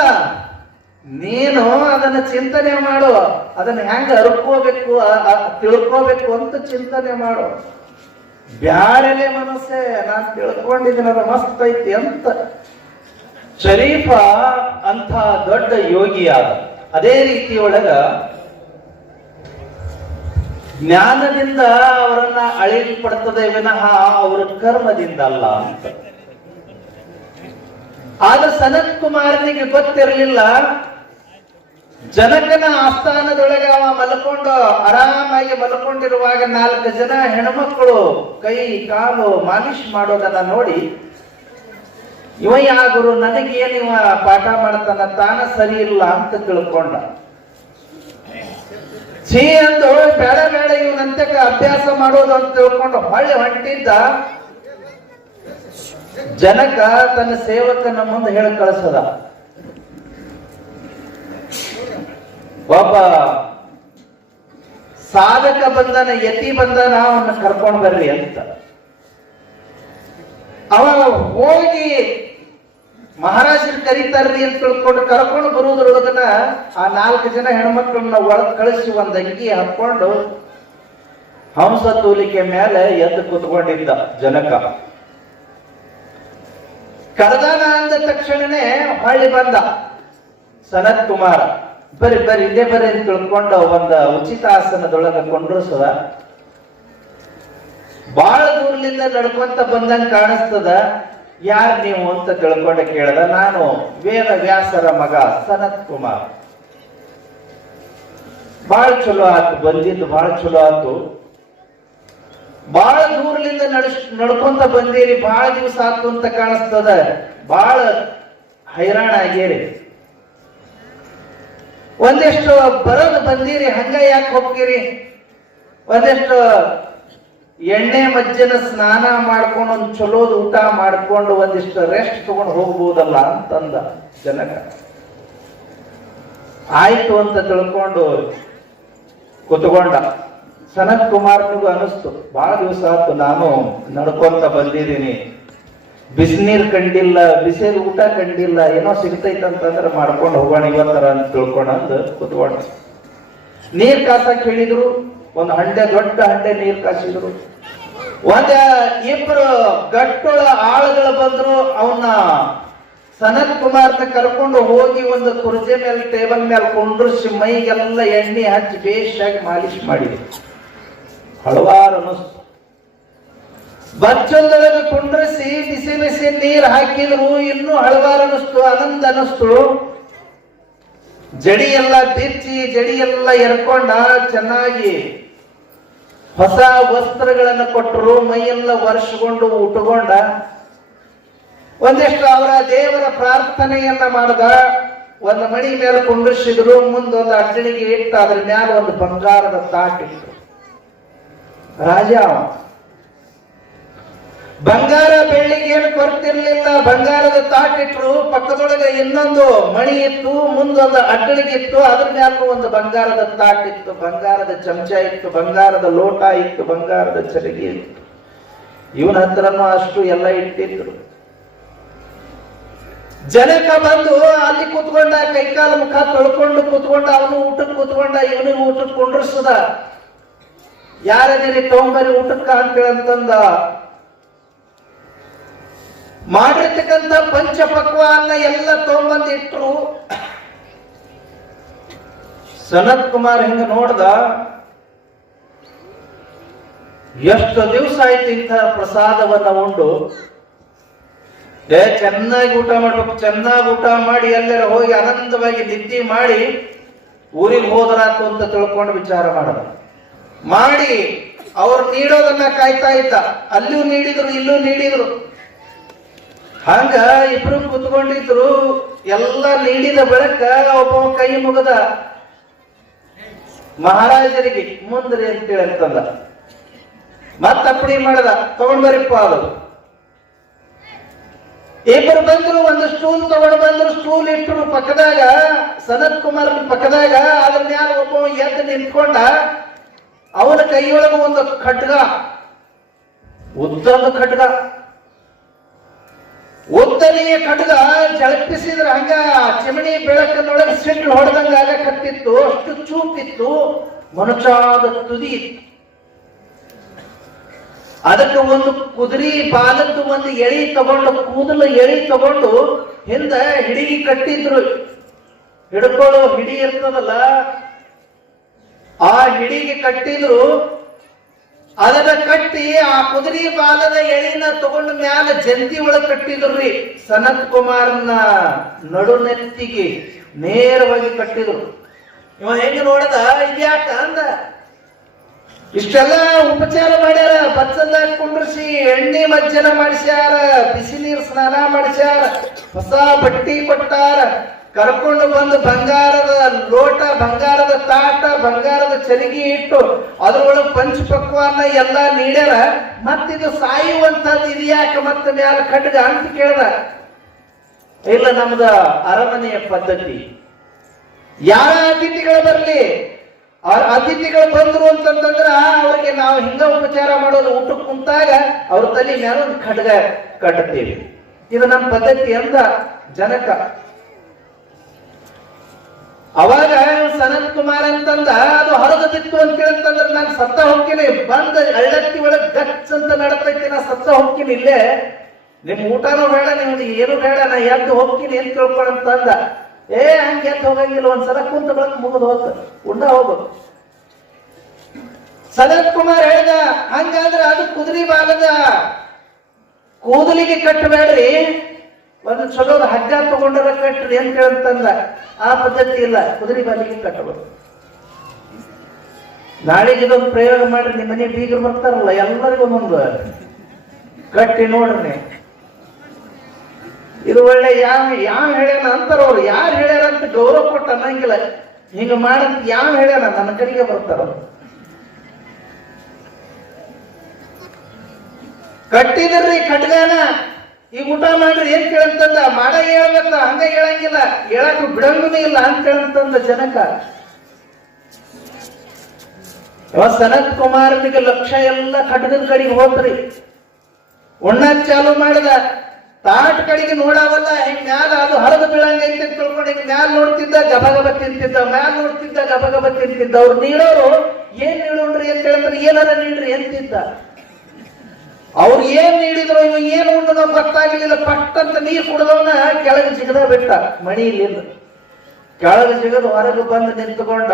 ನೀನು ಅದನ್ನ ಚಿಂತನೆ ಮಾಡು. ಅದನ್ನ ಹೆಂಗ ಅರ್ಕೋಬೇಕು, ತಿಳ್ಕೋಬೇಕು ಅಂತ ಚಿಂತನೆ ಮಾಡು. ಬ್ಯಾರೆಲೆ ಮನಸ್ಸೆ ನಾನ್ ತಿಳ್ಕೊಂಡಿದ್ದೀನಲ್ಲ ಮಸ್ತ್ ಐತಿ ಅಂತ. ಶರೀಫ ಅಂತ ದೊಡ್ಡ ಯೋಗಿಯಾದ. ಅದೇ ರೀತಿಯೊಳಗ ಜ್ಞಾನದಿಂದ ಅವರನ್ನ ಅಳಿಲ್ಪಡ್ತದೆ ವಿನಃ ಅವರ ಕರ್ಮದಿಂದ ಅಲ್ಲ ಅಂತ. ಆಗ ಸನತ್ ಕುಮಾರನಿಗೆ ಗೊತ್ತಿರಲಿಲ್ಲ, ಜನಕನ ಆಸ್ಥಾನದೊಳಗೆ ಅವ ಮಲ್ಕೊಂಡು ಆರಾಮಾಗಿ ಮಲ್ಕೊಂಡಿರುವಾಗ 4 ಜನ ಹೆಣ್ಮಕ್ಳು ಕೈ ಕಾಲು ಮಾಲಿಶ್ ಮಾಡೋದನ್ನ ನೋಡಿ ಇವ ಯಾಗುರು ನನಗೇನು ಇವ ಪಾಠ ಮಾಡ್ತಾನ, ತಾನ ಸರಿ ಇಲ್ಲ ಅಂತ ತಿಳ್ಕೊಂಡ. ಛೀ ಅಂದು ಬೇಡ ಬೇಡ ಇವನಂತಕ್ಕೆ ಅಭ್ಯಾಸ ಮಾಡೋದು ಅಂತ ತಿಳ್ಕೊಂಡು ಹೊಳ್ಳಿ ಹೊಂಟಿದ್ದ. ಜನಕ ತನ್ನ ಸೇವಕನ ಮುಂದೆ ಹೇಳಿ ಕಳಿಸದ, ಒಬ್ಬ ಸಾಧಕ ಬಂದನ, ಯತಿ ಬಂದನ, ಅವನ್ನ ಕರ್ಕೊಂಡು ಬರ್ರಿ ಅಂತ. ಅವ ಹೋಗಿ ಮಹಾರಾಜರು ಕರೀತಾರ್ರಿ ಅಂತ ತಿಳ್ಕೊಂಡು ಕರ್ಕೊಂಡು ಬರುವುದ್ರೊಳಗನ ಆ 4 ಜನ ಹೆಣ್ಮಕ್ಳನ್ನ ಒಳಗ್ ಕಳಿಸಿ ಒಂದ್ ಅಂಗಿ ಹಾಕೊಂಡು ಹಂಸ ತೂಲಿಕೆ ಮೇಲೆ ಎದ್ದು ಕೂತ್ಕೊಂಡಿದ್ದ ಜನಕ. ಕರೆದಾನ ಅಂದ ತಕ್ಷಣನೇ ಹೊಳ್ಳಿ ಬಂದ ಸನತ್ ಕುಮಾರ. ಬರ್ರಿ ಬರ್ರಿ ಇಲ್ಲೇ ಬರ್ರಿ ಅಂತ ತಿಳ್ಕೊಂಡು ಒಂದ ಉಚಿತ ಆಸನದೊಳಗ ಕೊಂಡ್ರಸದ. ಬಹಳ ದೂರದಿಂದ ನಡ್ಕೊಂತ ಬಂದಂಗ ಕಾಣಿಸ್ತದ. ಯಾರು ನೀವು ಅಂತ ತಿಳ್ಕೊಂಡ ಕೇಳದ. ನಾನು ವೇದ ವ್ಯಾಸರ ಮಗ ಸನತ್ ಕುಮಾರ್. ಬಹಳ ಚಲೋ ಆಯ್ತು, ಬಂದಿದ್ದು ಬಹಳ ಚಲೋ ಆಯ್ತು. ಬಹಳ ದೂರದಿಂದ ನಡ್ಕೊಂತ ಬಂದಿರಿ, ಬಹಳ ದಿವಸ ಆಯ್ತು ಅಂತ ಕಾಣಿಸ್ತದ. ಬಹಳ ಹೈರಾಣ ಆಗ್ಯರಿ. ಒಂದಿಷ್ಟು ಬರೋದು ಬಂದಿರಿ, ಹಂಗ ಯಾಕೆ ಹೋಗ್ತೀರಿ? ಒಂದಿಷ್ಟು ಎಣ್ಣೆ ಮಜ್ಜನ ಸ್ನಾನ ಮಾಡ್ಕೊಂಡು ಒಂದ್ ಚಲೋದ್ ಊಟ ಮಾಡ್ಕೊಂಡು ಒಂದಿಷ್ಟು ರೆಸ್ಟ್ ತಗೊಂಡು ಹೋಗ್ಬೋದಲ್ಲ ಅಂತಂದ ಜನಕ. ಆಯ್ತು ಅಂತ ತಿಳ್ಕೊಂಡು ಕುತ್ಕೊಂಡ. ಸನತ್ ಕುಮಾರ್ನಿಗೂ ಅನಿಸ್ತು, ಬಹಳ ದಿವಸ ಆಯ್ತು ನಾನು ನಡ್ಕೊಂತ ಬಂದಿದ್ದೀನಿ, ಬಿಸಿನೀರ್ ಕಂಡಿಲ್ಲ, ಬಿಸಿಲು ಊಟ ಕಂಡಿಲ್ಲ, ಏನೋ ಸಿಗ್ತೈತಂತಂದ್ರೆ ಮಾಡ್ಕೊಂಡು ಹೋಗೋಣ ಇವತ್ತರ ಅಂತ ತಿಳ್ಕೊಂಡ್ ಕುತ್ಕೊಂಡ. ನೀರ್ ಕಾಸಕ್ ಹೇಳಿದ್ರು, ಒಂದು ಹಂಡೆ, ದೊಡ್ಡ ಹಂಡೆ ನೀರ್ ಕಾಸಿದ್ರು. ಇಬ್ರು ಗಟ್ಟುಳ ಆಳುಗಳು ಬಂದ್ರು. ಅವನ್ನ ಸನತ್ ಕುಮಾರ್ನ ಕರ್ಕೊಂಡು ಹೋಗಿ ಒಂದು ಕುರ್ಜೆ ಮೇಲೆ ಟೇಬಲ್ ಮೇಲೆ ಕುಂಡ್ರಿಸಿ ಮೈಗೆಲ್ಲ ಎಣ್ಣೆ ಹಚ್ಚಿ ಬೇಷಾಗಿ ಮಾಲಿಶ್ ಮಾಡಿದ್ರು. ಹಲವಾರು ಅನಿಸ್ತು. ಬಚ್ಚೊಂದೊಳಗೆ ಕುಂಡ್ರಿಸಿ ಬಿಸಿ ಬಿಸಿ ನೀರು ಹಾಕಿದ್ರು, ಇನ್ನೂ ಹಲವಾರು ಅನಿಸ್ತು, ಆನಂದ ಅನಿಸ್ತು. ಜಡಿ ಎಲ್ಲ ಬಿಚ್ಚಿ ಜಡಿ ಎಲ್ಲ ಎರ್ಕೊಂಡ, ಚೆನ್ನಾಗಿ ಹೊಸ ವಸ್ತ್ರಗಳನ್ನು ಕೊಟ್ಟರು, ಮೈಯೆಲ್ಲ ವರ್ಷಗೊಂಡು ಉಟ್ಕೊಂಡ. ಒಂದಿಷ್ಟು ಅವರ ದೇವರ ಪ್ರಾರ್ಥನೆಯನ್ನ ಮಾಡದ. ಒಂದು ಮಣಿ ಮೇಲೆ ಕುಂಡ್ರಿಸಿದ್ರು, ಮುಂದೊಂದು ಅಡ್ಡಳಿಗೆ ಇಟ್ಟು ಅದ್ರ ಮ್ಯಾಲ ಒಂದು ಬಂಗಾರದ ತಾಟಿತ್ತು. ರಾಜ ಬಂಗಾರ ಬೆಳ್ಳಿಗೆ ಏನು ಕೊರತಿರ್ಲಿಲ್ಲ, ಬಂಗಾರದ ತಾಟಿಟ್ರು. ಪಕ್ಕದೊಳಗೆ ಇನ್ನೊಂದು ಮಣಿ ಇತ್ತು, ಮುಂದೊಂದು ಅಡ್ಡಳಿಗಿತ್ತು, ಅದ್ರ ಮ್ಯಾಲ ಒಂದು ಬಂಗಾರದ ತಾಟಿತ್ತು, ಬಂಗಾರದ ಚಮಚ ಇತ್ತು, ಬಂಗಾರದ ಲೋಟ ಇತ್ತು, ಬಂಗಾರದ ಚರಗಿ ಇತ್ತು. ಇವನ ಹತ್ರನೂ ಅಷ್ಟು ಎಲ್ಲ ಇಟ್ಟಿದ್ರು. ಜನಕ ಬಂದು ಅಲ್ಲಿ ಕೂತ್ಕೊಂಡ, ಕೈಕಾಲ ಮುಖ ತೊಳ್ಕೊಂಡು ಕೂತ್ಕೊಂಡ. ಅವನು ಊಟಕ್ಕೆ ಕೂತ್ಕೊಂಡ, ಇವನಿಗೆ ಊಟಕ್ಕೆ ಕುಂಡ್ರಿಸದ. ಯಾರದಿರಿ ತಗೊಂಬರಿ ಊಟಕ್ಕ ಅಂತಂದ. ಮಾಡಿರ್ತಕ್ಕಂಥ ಪಂಚಪಕ್ವಾನ್ನ ಎಲ್ಲ ತಗೊಂಬಂದು ಇಟ್ರು. ಸನತ್ ಕುಮಾರ್ ಹಿಂಗ ನೋಡ್ದ, ಎಷ್ಟು ದಿವಸ ಆಯ್ತು ಇಂಥ ಪ್ರಸಾದವನ್ನ ಉಂಡು. ಚೆನ್ನಾಗಿ ಊಟ ಮಾಡ್ಬೇಕು, ಚೆನ್ನಾಗಿ ಊಟ ಮಾಡಿ ಎಲ್ಲರ ಹೋಗಿ ಆನಂದವಾಗಿ ನಿದ್ದೆ ಮಾಡಿ ಊರಿಗೆ ಹೋದರಾತು ಅಂತ ತಿಳ್ಕೊಂಡು ವಿಚಾರ ಮಾಡದ. ಮಾಡಿ ಅವ್ರು ನೀಡೋದನ್ನ ಕಾಯ್ತಾ ಇದ್ದ. ಅಲ್ಲೂ ನೀಡಿದ್ರು, ಇಲ್ಲೂ ನೀಡಿದ್ರು. ಹಂಗ ಇಬ್ರು ಕುತ್ಕೊಂಡಿದ್ರು. ಎಲ್ಲ ನೀಡಿದ ಬಳಿಕ ಒಬ್ಬ ಕೈ ಮುಗದ ಮಹಾರಾಜರಿಗೆ ಮುಂದ್ರಿ ಅಂತೇಳಿ ಅಂತಂದ. ಮತ್ತಪ್ಪಡಿ ಮಾಡದ, ತಗೊಂಡ್ಬರಿಪ್ಪ ಅದು. ಇಬ್ಬರು ಬಂದ್ರು, ಒಂದು ಸ್ಟೂಲ್ ತಗೊಂಡು ಬಂದ್ರು, ಸ್ಟೂಲ್ ಇಟ್ಟರು ಪಕ್ಕದಾಗ, ಸನತ್ ಕುಮಾರ್ ಪಕ್ಕದಾಗ. ಅದ್ರ ಮ್ಯಾಲ ಒಬ್ಬ ಎದ್ದು ನಿಂತ್ಕೊಂಡ. ಅವನ ಕೈಯೊಳಗ ಒಂದು ಖಡ್ಗ, ಉದ್ದದ ಖಡ್ಗ, ಉದ್ದನೆಯ ಖಡ್ಗ ಜಳಪಿಸಿದ್ರೆ ಹಂಗ ಚಿಮಣಿ ಬೆಳಕಿನೊಳಗೆ ಸಿಡ್ಲು ಹೊಡೆದಂಗ ಆಗಕತ್ತಿತ್ತು. ಅಷ್ಟು ಚೂಪಿತ್ತು, ಮನುಚಾದ ತುದಿ ಇತ್ತು. ಅದಕ್ಕೆ ಒಂದು ಕುದುರೆ ಬಾಲದ್ದು ಒಂದು ಎಳಿ ತಗೊಂಡು, ಕೂದಲು ಎಳಿ ತಗೊಂಡು ಹಿಂದ ಹಿಡಿಗಿ ಕಟ್ಟಿದ್ರು. ಹಿಡ್ಕೊಳ್ಳೋ ಹಿಡಿ ಇರ್ತದಲ್ಲ, ಆ ಹಿಡಿಗೆ ಕಟ್ಟಿದ್ರು. ಅದನ್ನ ಕಟ್ಟಿ ಆ ಕುದುರೆ ಬಾಲದ ಎಳಿನ ತಗೊಂಡು ಮ್ಯಾಲ ಜಂತಿ ಒಳಗ್ ಕಟ್ಟಿದ್ರಿ. ಸನತ್ ಕುಮಾರ್ನ ನಡುನೆತ್ತಿಗೆ ನೇರವಾಗಿ ಕಟ್ಟಿದ್ರು. ಇವ ಹೆಂಗ ನೋಡದ, ಇದ್ಯಾಕ ಅಂದ. ಇಷ್ಟೆಲ್ಲ ಉಪಚಾರ ಮಾಡ್ಯಾರ, ಬಚ್ಚಲ್ದಾಗ ಕುಂಡ್ರಿಸಿ ಎಣ್ಣೆ ಮಜ್ಜನ ಮಾಡಿಸ್ಯಾರ, ಬಿಸಿ ನೀರು ಸ್ನಾನ ಮಾಡಿಸ್ಯಾರ, ಹೊಸ ಬಟ್ಟಿ ಕೊಟ್ಟಾರ, ಕರ್ಕೊಂಡು ಬಂದು ಬಂಗಾರದ ಲೋಟ, ಬಂಗಾರದ ತಾಟ, ಬಂಗಾರದ ಚರಿಗಿ ಇಟ್ಟು ಅದ್ರೊಳಗೆ ಪಂಚಪಕ್ವಾನ ಎಲ್ಲ ನೀಡ್ಯಾರ. ಮತ್ತಿದು ಸಾಯುವಂತದ್ದು ಇದ್ಯಾಕ ಮತ್ತೆ ಮ್ಯಾಲ ಖಡ್ಗ ಅಂತ ಕೇಳ್ದ. ಇಲ್ಲ, ನಮ್ದ ಅರಮನೆಯ ಪದ್ಧತಿ. ಯಾರ ಅತಿಥಿಗಳು ಬರ್ಲಿ, ಅತಿಥಿಗಳು ಬಂದ್ರು ಅಂತಂದ್ರ ಅವ್ರಿಗೆ ನಾವು ಹಿಂಗ ಉಪಚಾರ ಮಾಡೋದು. ಊಟಕ್ಕೆ ಕುಂತಾಗ ಅವ್ರ ತಲೆ ಮ್ಯಾಲ ಒಂದು ಖಡ್ಗ ಕಟ್ಟುತ್ತೇವೆ. ಇದು ನಮ್ಮ ಪದ್ಧತಿ ಅಂದ ಜನಕ. ಅವಾಗ ಸನತ್ ಕುಮಾರ್ ಅಂತಂದ, ಅದು ಹೊರಗೆ ಬಿತ್ತು ಅಂತ ಕೇಳ್ತಂದ್ರೆ ನಾನು ಸತ್ತ ಹೋಗ್ತೀನಿ, ಬಂದ ಹಳ್ಳತ್ತಿ ಒಳಗ್ ಗಚ್ ಅಂತ ನಡತೈತಿ, ನಾ ಸತ್ತ ಹೋಗ್ತೀನಿ, ಇಲ್ಲೇ ನಿಮ್ ಊಟನೂ ಬೇಡ, ನಿಮ್ಗೆ ಏನು ಬೇಡ, ನಾ ಎದ್ದು ಹೋಗ್ತೀನಿ ಅಂತ ತಿಳ್ಕೊಳಂತಂದ. ಹಂಗೆ ಎದ್ದು ಹೋಗಂಗಿಲ್ಲ, ಒಂದ್ಸಲ ಕುಂತ ಬಳಕ ಮುಗಿದು ಹೋಗ್ತ ಉಂಡ ಹೋಗ್ಬೇಕು. ಸನತ್ ಕುಮಾರ್ ಹೇಳ್ದ, ಹಂಗಾದ್ರೆ ಅದು ಕುದುರೆ ಬಾಲದ ಕೂದಲಿಗೆ ಕಟ್ಟಬೇಡ್ರಿ, ಒಂದು ಚಲೋ ಹಗ್ಗ ತಗೊಂಡರ ಕಟ್ರಿ ಅಂತ ಹೇಳ್ತಂದ. ಆ ಪದ್ಧತಿ ಇಲ್ಲ, ಕುದುರೆ ಬಾಲಿಗೆ ಕಟ್ಟಬಹುದು. ನಾಳೆಗೆ ಇದೊಂದು ಪ್ರಯೋಗ ಮಾಡ್ರಿ, ನಿಮ್ಮ ಮನೆ ಬೀಗರು ಬರ್ತಾರಲ್ಲ, ಎಲ್ಲರಿಗೂ ಒಂದು ಕಟ್ಟಿ ನೋಡ್ರಿ. ಇದು ಒಳ್ಳೆ ಯಾವ ಹೇಳ್ಯಾನ ಅಂತಾರ ಅವ್ರು. ಯಾರು ಹೇಳ್ಯಾರ ಅಂತ ಗೌರವ ಕೊಟ್ಟ ಅನ್ನಂಗಿಲ್ಲ. ಹಿಂಗ ಮಾಡಂತ ಯಾವ ಹೇಳ್ಯಾನ, ನನ್ನ ಕಡೆಗೆ ಬರ್ತಾರ. ಕಟ್ಟಿದ್ರಿ ಖಡ್ಗಾನ, ಈಗ ಊಟ ಮಾಡ್ರಿ ಏನ್ ಕೇಳಂತಂದ. ಮಾಡ ಹೇಳ್ಬೇಕ, ಹಂಗ ಹೇಳಂಗಿಲ್ಲ, ಹೇಳಕ್ ಬಿಡಂಗೂ ಇಲ್ಲ ಅಂತ ಹೇಳಂತಂದ ಜನಕ. ಸನತ್ ಕುಮಾರನಿಗೆ ಲಕ್ಷ ಎಲ್ಲ ಖಡ್ಗದ ಕಡೆಗೆ ಹೋದ್ರಿ. ಉಣ್ಣಕ್ ಚಾಲು ಮಾಡಿದ. ತಾಟ್ ಕಡೆಗೆ ನೋಡಾವಲ್ಲ, ಹಿಂಗ್ ಮ್ಯಾಲ ಅದು ಹರಿದು ಬೀಳಂಗೈತಿ ಅಂತ ತಿಳ್ಕೊಂಡು ಹಿಂಗ್ ಮ್ಯಾಲ ನೋಡ್ತಿದ್ದ, ಗಬಗಬ ತಿಂತಿದ್ದ, ಮ್ಯಾಲ ನೋಡ್ತಿದ್ದ, ಗಬಗಬ ತಿಂತಿದ್ದ. ಅವ್ರು ನೀಡೋರು ಏನ್ ನೀಡೋಣ್ರಿ ಅಂತ ಹೇಳಿದ್ರೆ ಏನಾರ ನೀಡ್ರಿ ಅಂತಿದ್ದ. ಅವ್ರು ಏನ್ ನೀಡಿದ್ರು ಇವ ಏನು ಉಂಡು ನಾವು ಗೊತ್ತಾಗ್ಲಿಲ್ಲ. ಪಟ್ಟಂತ ನೀರು ಕುಡಿದವನ ಕೆಳಗೆ ಜಿಗದ ಬಿಟ್ಟ, ಮಣಿ ಇಲ್ಲಿಂದ ಕೆಳಗೆ ಜಿಗದು ಹೊರಗೆ ಬಂದು ನಿಂತುಕೊಂಡ.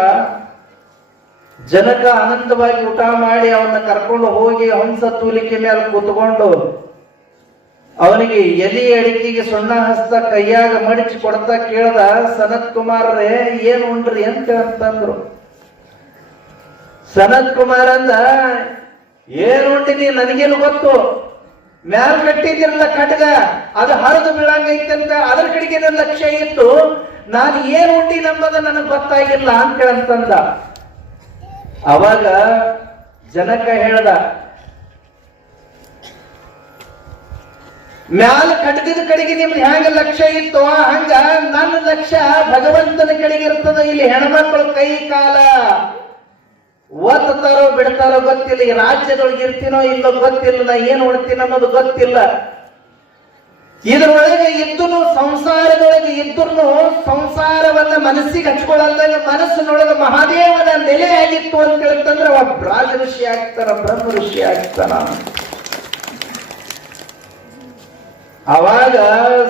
ಜನಕ ಆನಂದವಾಗಿ ಊಟ ಮಾಡಿ ಅವನ್ನ ಕರ್ಕೊಂಡು ಹೋಗಿ ಹಂಸ ತೂಲಿಕೆ ಮೇಲೆ ಕೂತ್ಕೊಂಡು ಅವನಿಗೆ ಎಲಿ ಅಡಿಕೆಗೆ ಸುಣ್ಣ ಹಸ್ತ ಕೈಯಾಗ ಮಡಿಚಿ ಕೊಡ್ತಾ ಕೇಳ್ದ, ಸನತ್ ಕುಮಾರರೇ ಏನ್ ಉಂಡ್ರಿ ಅಂತಂದ್ರು. ಸನತ್ ಕುಮಾರ್ ಅಂದ, ಏನ್ ಉಂಟಿನಿ ನನಗೇನು ಗೊತ್ತು, ಮ್ಯಾಲ ಕಟ್ಟಿದ್ದಿರಲ್ಲ ಖಡ್ಗ, ಅದು ಹರಿದು ಬೀಳಂಗೈತಂತ ಅದ್ರ ಕಡೆಗೆ ನನ್ನ ಲಕ್ಷ್ಯ ಇತ್ತು, ನಾನು ಏನ್ ಉಂಟಿ ನಂಬದ ನನಗ್ ಗೊತ್ತಾಗಿಲ್ಲ ಅಂತಂದ. ಅವಾಗ ಜನಕ ಹೇಳ್ದ, ಮ್ಯಾಲ ಖಡ್ಗದ ಕಡೆಗೆ ನಿಮ್ದು ಹ್ಯಾಂಗ ಲಕ್ಷ್ಯ ಇತ್ತು ಹಂಗ ನನ್ನ ಲಕ್ಷ್ಯ ಭಗವಂತನ ಕಡೆಗೆ ಇರ್ತದ. ಇಲ್ಲಿ ಹೆಣ್ಮಕ್ಳು ಕೈ ಕಾಲ ಓದ್ತಾರೋ ಬಿಡ್ತಾರೋ ಗೊತ್ತಿಲ್ಲ, ಈ ರಾಜ್ಯದೊಳಗೆ ಇರ್ತೀನೋ ಇಲ್ಲೋ ಗೊತ್ತಿಲ್ಲ, ನಾ ಏನ್ ಉಡ್ತೀನಿ ಅನ್ನೋದು ಗೊತ್ತಿಲ್ಲ. ಇದ್ರೊಳಗೆ ಇದ್ದನು ಸಂಸಾರದೊಳಗೆ ಇದ್ದನು ಸಂಸಾರವನ್ನ ಮನಸ್ಸಿಗೆ ಹಚ್ಕೊಳ್ಳಲ್ದಾಗ ಮನಸ್ಸಿನೊಳಗೆ ಮಹಾದೇವನ ನೆಲೆ ಆಗಿತ್ತು ಅಂತ ಹೇಳ್ತಂದ್ರೆ ಅವ ರಾಜ ಋಷಿ ಆಗ್ತಾನ, ಬ್ರಹ್ಮ ಋಷಿ ಆಗ್ತಾನ. ಅವಾಗ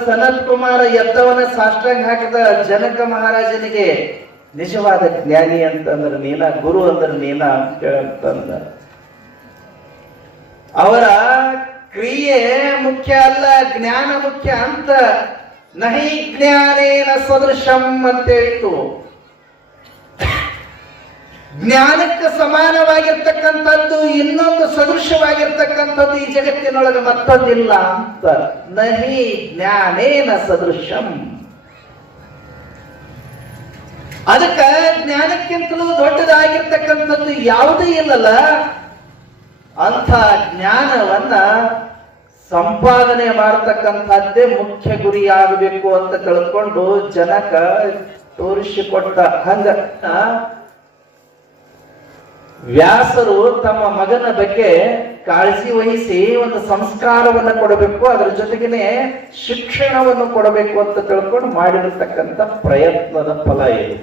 ಸನತ್ ಕುಮಾರ ಎದ್ದವನ ಸಾಷ್ಟಾಂಗ ಹಾಕಿದ. ಜನಕ ಮಹಾರಾಜನಿಗೆ ನಿಜವಾದ ಜ್ಞಾನಿ ಅಂತಂದ್ರೆ ನೀನ, ಗುರು ಅಂದ್ರೆ ನೀನ ಅಂತಂದ. ಅವರ ಕ್ರಿಯೆ ಮುಖ್ಯ ಅಲ್ಲ, ಜ್ಞಾನ ಮುಖ್ಯ ಅಂತ. ನಹಿ ಜ್ಞಾನೇನ ಸದೃಶಂ ಅಂತ ಹೇಳಿತು. ಜ್ಞಾನಕ್ಕೆ ಸಮಾನವಾಗಿರ್ತಕ್ಕಂಥದ್ದು ಇನ್ನೊಂದು ಸದೃಶವಾಗಿರ್ತಕ್ಕಂಥದ್ದು ಈ ಜಗತ್ತಿನೊಳಗೆ ಮತ್ತೊಂದಿಲ್ಲ ಅಂತ. ನಹಿ ಜ್ಞಾನೇನ ಸದೃಶಂ. ಅದಕ್ಕ ಜ್ಞಾನಕ್ಕಿಂತಲೂ ದೊಡ್ಡದಾಗಿರ್ತಕ್ಕಂಥದ್ದು ಯಾವುದೂ ಇಲ್ಲಲ್ಲ. ಅಂಥ ಜ್ಞಾನವನ್ನ ಸಂಪಾದನೆ ಮಾಡತಕ್ಕಂಥದ್ದೇ ಮುಖ್ಯ ಗುರಿಯಾಗಬೇಕು ಅಂತ ತಿಳ್ಕೊಂಡು ಜನಕ ತೋರಿಸಿಕೊಟ್ಟ. ಹಂಗ ವ್ಯಾಸರು ತಮ್ಮ ಮಗನ ಬಗ್ಗೆ ಕಾಳಜಿ ವಹಿಸಿ ಒಂದು ಸಂಸ್ಕಾರವನ್ನು ಕೊಡಬೇಕು, ಅದರ ಜೊತೆಗೇನೆ ಶಿಕ್ಷಣವನ್ನು ಕೊಡಬೇಕು ಅಂತ ತಿಳ್ಕೊಂಡು ಮಾಡಿರತಕ್ಕಂಥ ಪ್ರಯತ್ನದ ಫಲ ಇದು.